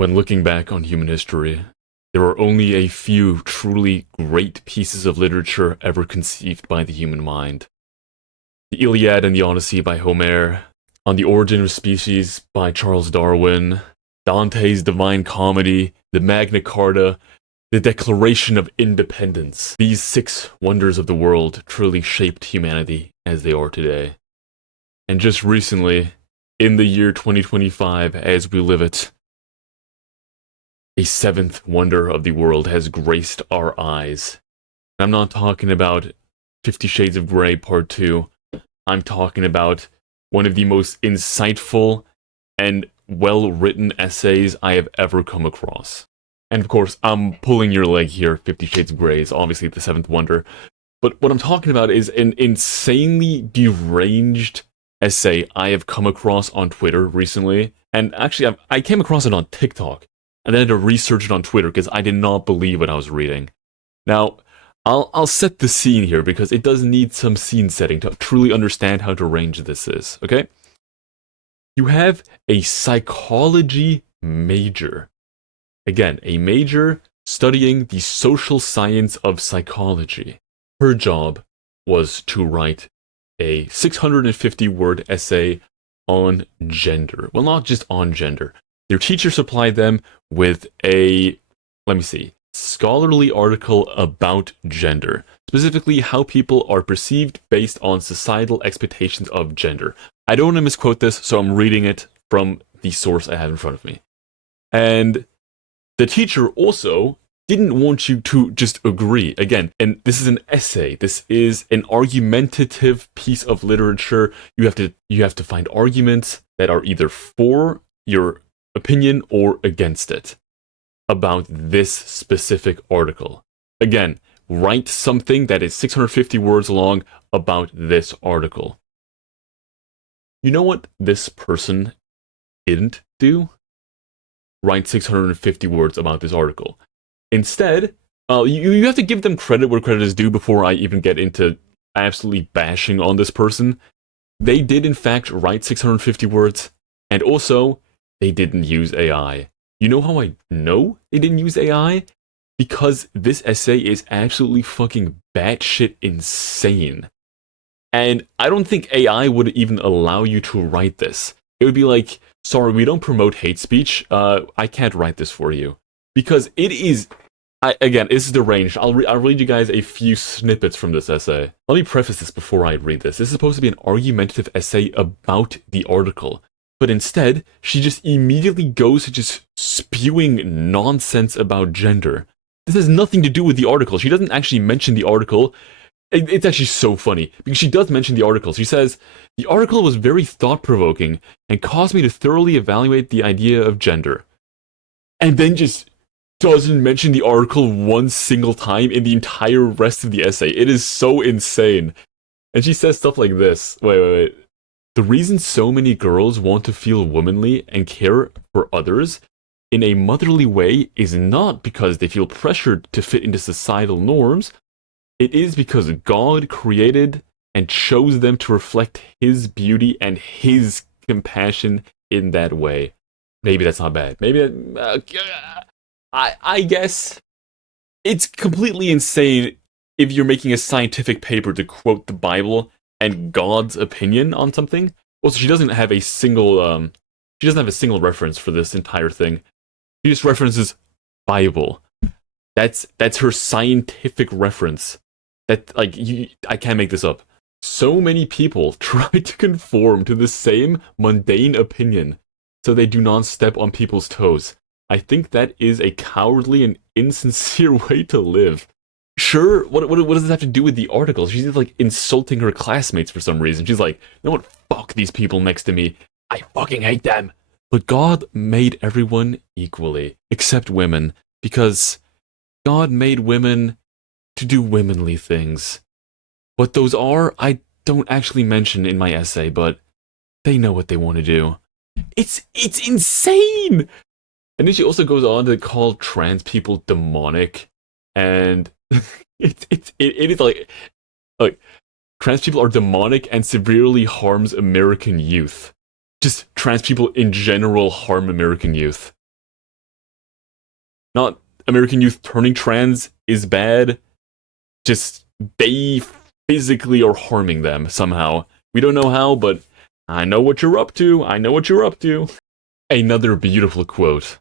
When looking back on human history, there are only a few truly great pieces of literature ever conceived by the human mind. The Iliad and the Odyssey by Homer, On the Origin of Species by Charles Darwin, Dante's Divine Comedy, the Magna Carta, the Declaration of Independence. These six wonders of the world truly shaped humanity as they are today. And just recently, in the year 2025, as we live it, a seventh wonder of the world has graced our eyes. I'm not talking about 50 Shades of Grey Part 2. I'm talking about one of the most insightful and well-written essays I have ever come across. And of course, I'm pulling your leg here. 50 Shades of Grey is obviously the seventh wonder. But what I'm talking about is an insanely deranged essay I have come across on Twitter recently. And actually, I came across it on TikTok. And then I had to research it on Twitter because I did not believe what I was reading. Now, I'll set the scene here because it does need some scene setting to truly understand how deranged this is, okay? You have a psychology major. Again, a major studying the social science of psychology. Her job was to write a 650-word essay on gender. Well, not just on gender. Their teacher supplied them with a, scholarly article about gender. Specifically, how people are perceived based on societal expectations of gender. I don't want to misquote this, so I'm reading it from the source I have in front of me. And the teacher also didn't want you to just agree. Again, and this is an essay. This is an argumentative piece of literature. You have to find arguments that are either for your opinion or against it about this specific article. Again, write something that is 650 words long about this article. You know what this person didn't do? Write 650 words about this article. Instead, you have to give them credit where credit is due before I even get into absolutely bashing on this person. They did in fact write 650 words, and also they didn't use AI. You know how I know they didn't use AI? Because this essay is absolutely fucking batshit insane. And I don't think AI would even allow you to write this. It would be like, sorry, we don't promote hate speech. I can't write this for you. Because it is... Again, this is deranged. I'll read you guys a few snippets from this essay. Let me preface this before I read this. This is supposed to be an argumentative essay about the article. But instead, she just immediately goes to just spewing nonsense about gender. This has nothing to do with the article. She doesn't actually mention the article. It's actually so funny, because she does mention the article. She says, the article was very thought-provoking and caused me to thoroughly evaluate the idea of gender. And then just doesn't mention the article one single time in the entire rest of the essay. It is so insane. And she says stuff like this. Wait. The reason so many girls want to feel womanly and care for others in a motherly way is not because they feel pressured to fit into societal norms. It is because God created and chose them to reflect His beauty and His compassion in that way. Maybe that's not bad. Maybe I guess it's completely insane if you're making a scientific paper to quote the Bible and God's opinion on something. Also, she doesn't have a single reference for this entire thing. She just references Bible. That's her scientific reference. That I can't make this up. So many people try to conform to the same mundane opinion so they do not step on people's toes. I think that is a cowardly and insincere way to live. Sure, what does this have to do with the article? She's like insulting her classmates for some reason. She's like, you know what, fuck these people next to me. I fucking hate them. But God made everyone equally, except women, because God made women to do womanly things. What those are, I don't actually mention in my essay, but they know what they want to do. It's insane! And then she also goes on to call trans people demonic, and it is like trans people are demonic and severely harms American youth. Just trans people in general harm American youth. Not American youth turning trans is bad. Just they physically are harming them somehow. We don't know how, but I know what you're up to. I know what you're up to. Another beautiful quote.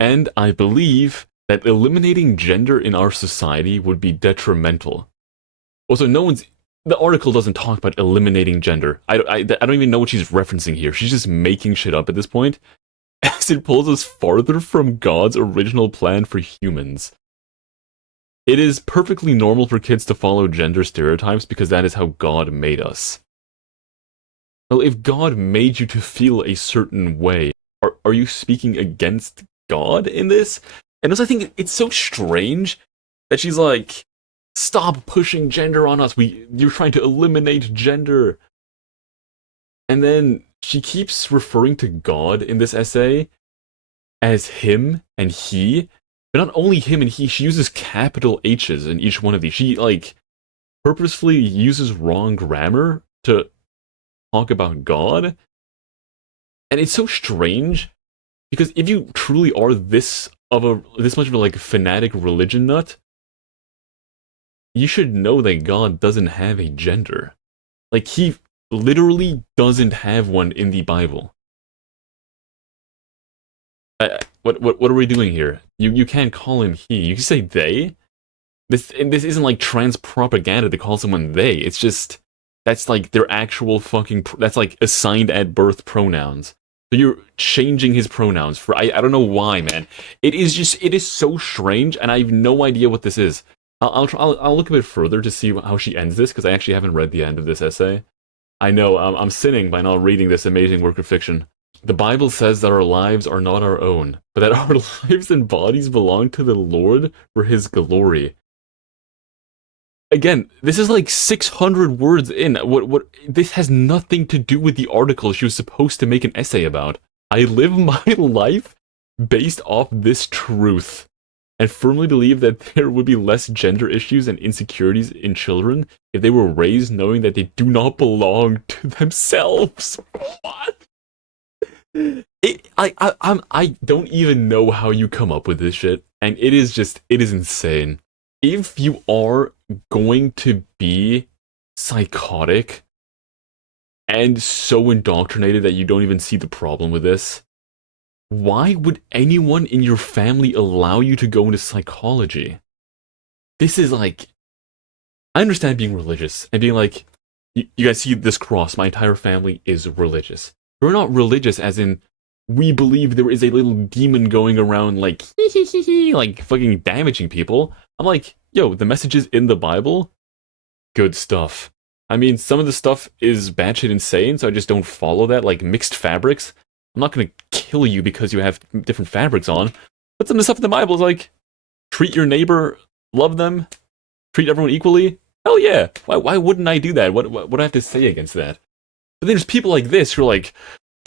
And I believe that eliminating gender in our society would be detrimental. Also, the article doesn't talk about eliminating gender. I don't even know what she's referencing here. She's just making shit up at this point, as it pulls us farther from God's original plan for humans. It is perfectly normal for kids to follow gender stereotypes because that is how God made us. Well, if God made you to feel a certain way, are you speaking against God in this? And also, I think it's so strange that she's like, stop pushing gender on us. You're trying to eliminate gender. And then she keeps referring to God in this essay as him and he. But not only him and he, she uses capital H's in each one of these. She, like, purposefully uses wrong grammar to talk about God. And it's so strange, because if you truly are this much of a, like, fanatic religion nut, you should know that God doesn't have a gender. Like, he literally doesn't have one in the Bible. What are we doing here? You can't call him he. You can say they. This isn't like trans propaganda to call someone they. It's just that's like their actual fucking. That's like assigned at birth pronouns. So you're changing his pronouns for I don't know why, man. It is so strange, and I have no idea what this is. I'll look a bit further to see how she ends this, because I actually haven't read the end of this essay. I know I'm sinning by not reading this amazing work of fiction. The Bible says that our lives are not our own, but that our lives and bodies belong to the Lord for his glory. Again, this is like 600 words in. What this has nothing to do with the article she was supposed to make an essay about. I live my life based off this truth, and firmly believe that there would be less gender issues and insecurities in children if they were raised knowing that they do not belong to themselves. What? I don't even know how you come up with this shit, and it is insane. If you are going to be psychotic and so indoctrinated that you don't even see the problem with this, why would anyone in your family allow you to go into psychology? This is like, I understand being religious and being like, you guys see this cross, my entire family is religious. We're not religious as in, we believe there is a little demon going around like, like fucking damaging people. I'm like, yo, the messages in the Bible, good stuff. I mean, some of the stuff is batshit insane, so I just don't follow that, like mixed fabrics. I'm not gonna kill you because you have different fabrics on. But some of the stuff in the Bible is like, treat your neighbor, love them, treat everyone equally. Hell yeah, why wouldn't I do that? What do I have to say against that? But there's people like this who are like,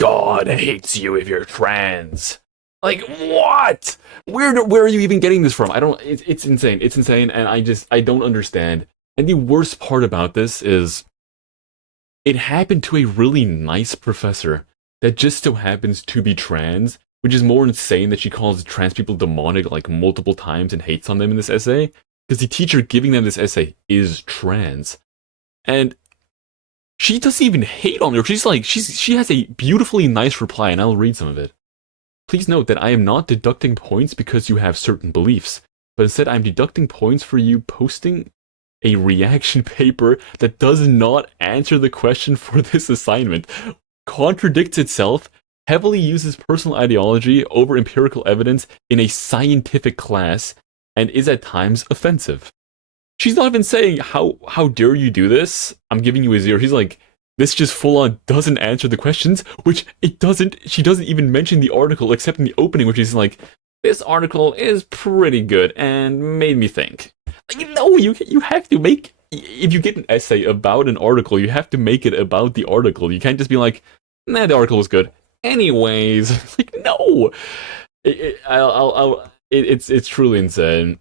God hates you if you're trans. Like, what? Where are you even getting this from? It's insane. It's insane, and I don't understand. And the worst part about this is, it happened to a really nice professor that just so happens to be trans, which is more insane that she calls trans people demonic like multiple times and hates on them in this essay, because the teacher giving them this essay is trans. And she doesn't even hate on her. She's like, she has a beautifully nice reply, and I'll read some of it. Please note that I am not deducting points because you have certain beliefs, but instead I'm deducting points for you posting a reaction paper that does not answer the question for this assignment, contradicts itself, heavily uses personal ideology over empirical evidence in a scientific class, and is at times offensive. She's not even saying, how dare you do this? I'm giving you a 0. She's like, this just full on doesn't answer the questions, which it doesn't. She doesn't even mention the article except in the opening, which is like, this article is pretty good and made me think. Like, no, you have to make, if you get an essay about an article, you have to make it about the article. You can't just be like, nah, the article was good. Anyways, like, no. It's truly insane.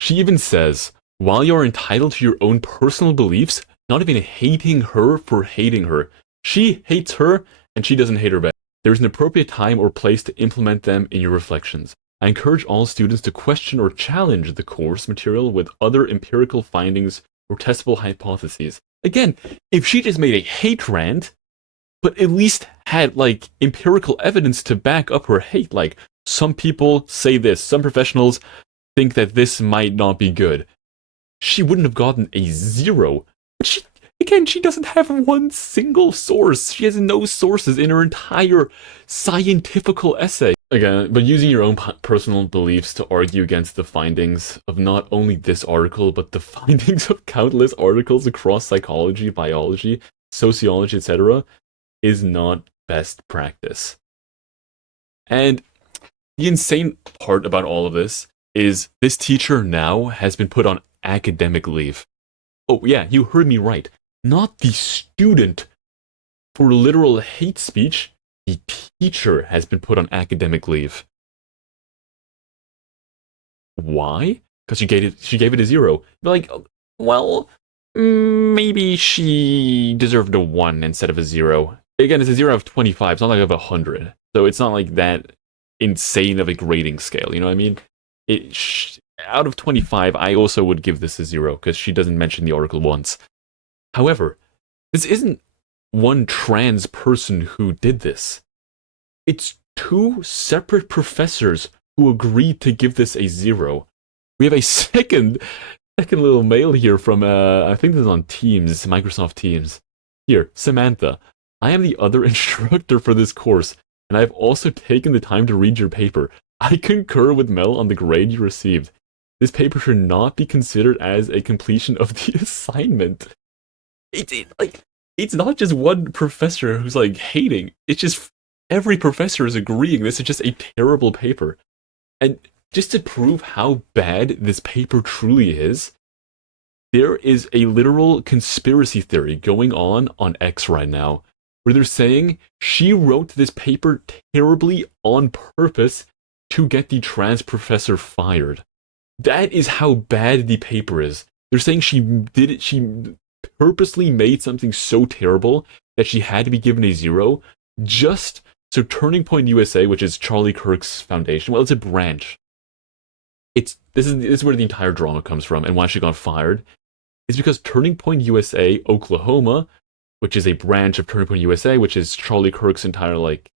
She even says, while you're entitled to your own personal beliefs, not even hating her for hating her. She hates her, and she doesn't hate her back. There is an appropriate time or place to implement them in your reflections. I encourage all students to question or challenge the course material with other empirical findings or testable hypotheses. Again, if she just made a hate rant, but at least had, like, empirical evidence to back up her hate, like, some people say this, some professionals think that this might not be good, she wouldn't have gotten a 0. But she doesn't have one single source. She has no sources in her entire scientifical essay. Again, but using your own personal beliefs to argue against the findings of not only this article, but the findings of countless articles across psychology, biology, sociology, etc., is not best practice. And the insane part about all of this is this teacher now has been put on academic leave. Oh yeah, you heard me right. Not the student for literal hate speech. The teacher has been put on academic leave. Why? Because she gave it a 0. Like, well, maybe she deserved a 1 instead of a 0. Again, it's a 0 out of 25. It's not like out of 100. So it's not like that insane of a grading scale. You know what I mean? Out of 25, I also would give this a 0 because she doesn't mention the article once. However, this isn't one trans person who did this. It's 2 separate professors who agreed to give this a 0. We have a second little mail here from, I think this is on Teams, Microsoft Teams. Here, Samantha. I am the other instructor for this course, and I've also taken the time to read your paper. I concur with Mel on the grade you received. This paper should not be considered as a completion of the assignment. It's not just one professor who's, like, hating. It's just every professor is agreeing this is just a terrible paper. And just to prove how bad this paper truly is, there is a literal conspiracy theory going on X right now, where they're saying she wrote this paper terribly on purpose to get the trans professor fired. That is how bad the paper is. They're saying she purposely made something so terrible that she had to be given a 0, just so Turning Point USA, which is Charlie Kirk's foundation, well, it's a branch. This is where the entire drama comes from, and why she got fired. It's because Turning Point USA, Oklahoma, which is a branch of Turning Point USA, which is Charlie Kirk's entire, like,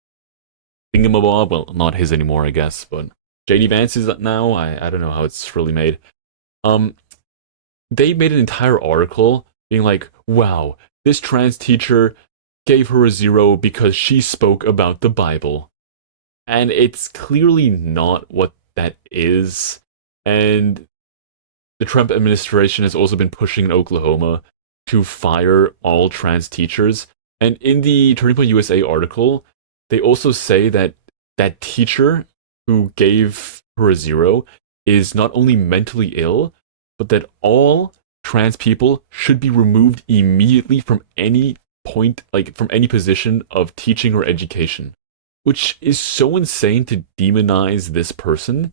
thingamabob. Well, not his anymore, I guess, but JD Vance is now. I don't know how it's really made. They made an entire article being like, wow, this trans teacher gave her a 0 because she spoke about the Bible. And it's clearly not what that is. And the Trump administration has also been pushing in Oklahoma to fire all trans teachers. And in the Turning Point USA article, they also say that that teacher who gave her a 0 is not only mentally ill, but that all trans people should be removed immediately from any point, like from any position of teaching or education. Which is so insane to demonize this person,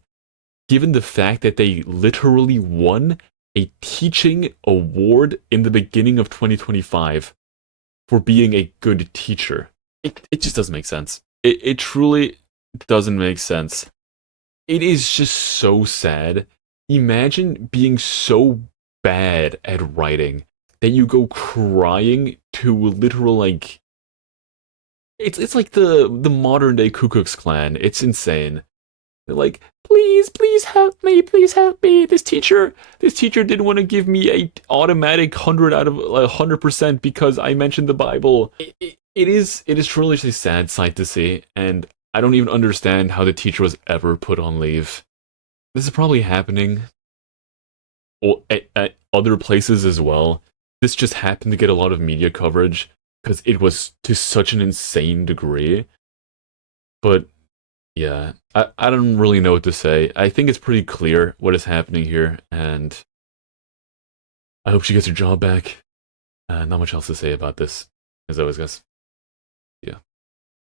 given the fact that they literally won a teaching award in the beginning of 2025 for being a good teacher. It just doesn't make sense. It truly doesn't make sense. It is just so sad. Imagine being so bad at writing that you go crying to literal, like, it's like the modern day Ku Klux Klan. It's insane. They're like, please help me, This teacher didn't want to give me a automatic 100 out of 100% because I mentioned the Bible. It is truly a sad sight to see, and I don't even understand how the teacher was ever put on leave. This is probably happening at other places as well. This just happened to get a lot of media coverage because it was to such an insane degree. But yeah, I don't really know what to say. I think it's pretty clear what is happening here, and I hope she gets her job back. Not much else to say about this, as always, guys.